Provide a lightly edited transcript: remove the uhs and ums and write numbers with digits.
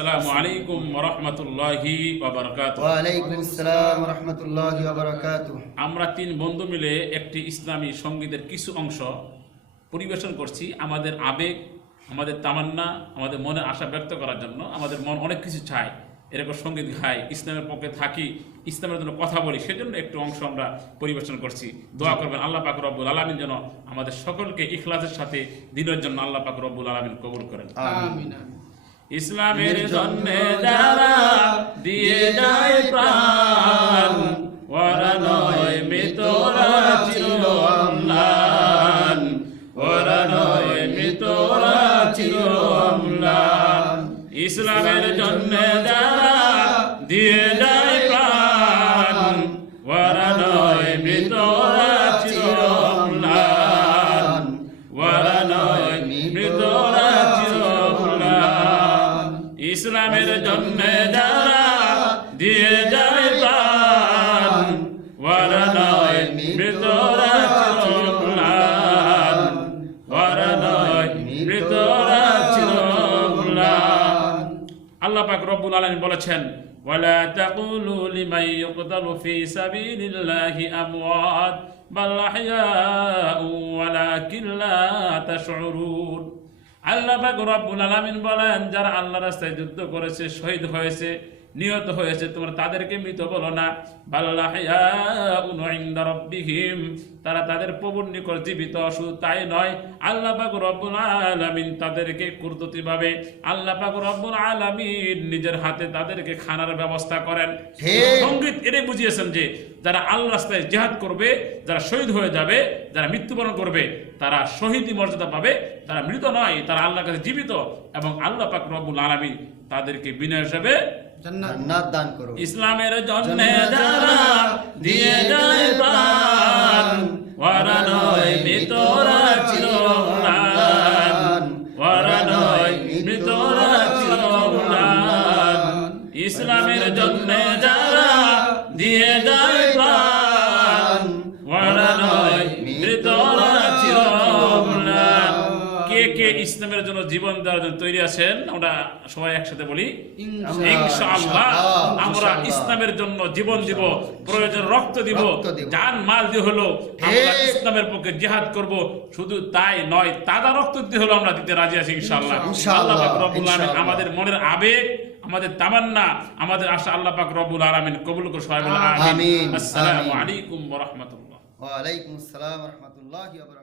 আসসালামু আলাইকুম ওয়া রাহমাতুল্লাহি ওয়া বারাকাতুহু। ওয়া আলাইকুম আসসালাম ওয়া রাহমাতুল্লাহি ওয়া বারাকাতুহু। আমরা তিন বন্ধু মিলে একটি ইসলামী সঙ্গীতের কিছু অংশ পরিবেশন করছি। আমাদের আবেগ, আমাদের তামান্না, আমাদের মনের আশা ব্যক্ত করার জন্য। আমাদের মন অনেক কিছু চায়, এরকম সঙ্গীত গাই, ইসলামের পক্ষে থাকি, ইসলামের জন্য কথা বলি, সেজন্য একটু অংশ আমরা পরিবেশন করছি। দোয়া করবেন আল্লাহ পাক রব্বুল আলামিন যেন আমাদের সকলকে ইখলাসের সাথে দিনের জন্য আল্লাহ পাক রব্বুল আলামিন কবুল করেন। আমিন। ইসলামের জন্য যারা দিয়ে যায় প্রাণ, ওরা নয় মৃতরা চির অম্লান, ওরা নয় মৃতরা চির অম্লান। ইসলামের জন্য যারা দিয়ে যায় প্রাণ, ওরা নয় মৃতরা চির অম্লান, ওরা নয় মৃতরা চির অম্লান। ইসলামের জন্য যারা দিয়ে যায় প্রাণ, ওরা নয় মৃতরা চির অম্লান, ওরা নয় মৃতরা চির অম্লান। আল্লাহ পাক রব্বুল আলামিন বলেছেন, ওয়ালা তাকুলু লিমান ইউকতালু ফি সাবিলিল্লাহি আমওয়াত বাল আহইয়াউ ওয়ালাকিন লা তাশউরুন। আল্লাহ পাক রব্বুল আলামিন বলেন, যারা আল্লাহর রাস্তায় যুদ্ধ করেছে, শহীদ হয়েছে, নিহত হয়েছে, তোমরা তাদেরকে মৃত বলো না। বাল আহইয়াউ ইনদা রাব্বিহিম, তারা তাদের প্রভুর নিকট জীবিত। শুধু তাই নয়, আল্লাহ পাক রব্বুল আলামিন তাদেরকে কুদরতিভাবে আল্লাহ পাক রব্বুল আলামিন নিজের হাতে তাদেরকে খানার ব্যবস্থা করেন। সঙ্গীত এটাই বুঝিয়েছেন যে যারা আল্লাহর রাস্তায় জিহাদ করবে, যারা শহীদ হয়ে যাবে, যারা মৃত্যুবরণ করবে, তারা শহীদি মর্যাদা পাবে। তারা মৃত নয়, তারা আল্লাহর কাছে জীবিত, এবং আল্লাহ পাক রব্বুল আলামিন তাদেরকে বিনা হিসাবে জান্নাত দান করুন। ইসলামের জন্য যারা দিয়ে যায় প্রাণ, ওরা নয় মৃতরা চির অম্লান, ওরা নয় মৃতরা চির অম্লান। ইসলামের জন্য যারা দিয়ে যায় প্রাণ, ওরা নয় মৃতরা চির অম্লান। কে কে ইসলামের জন্য জীবন দেওয়ার জন্য তৈরি আছেন? আমরা সবাই একসাথে বলি ইনশাআল্লাহ। আমরা ইসলামের জন্য জীবন দিব, প্রয়োজন রক্ত দিব, জান মাল দিয়ে হলো আমরা ইসলামের পক্ষে জিহাদ করব। শুধু তাই নয়, তাজা রক্ত দিয়ে হলো আমরা দিতে রাজি আছি ইনশাআল্লাহ। আল্লাহ পাক রব্বুল আলামিন আমাদের মনের আবেগ, আমাদের তামান্না, আমাদের আশা আল্লাহ পাক রব্বুল আলামিন কবুল করে। সবাই বলে আমিন। আসসালামু আলাইকুম ওয়া রাহমাতুল্লাহ। ওয়া আলাইকুম আসসালাম ওয়া রাহমাতুল্লাহি ওয়া বারাকাতুহু।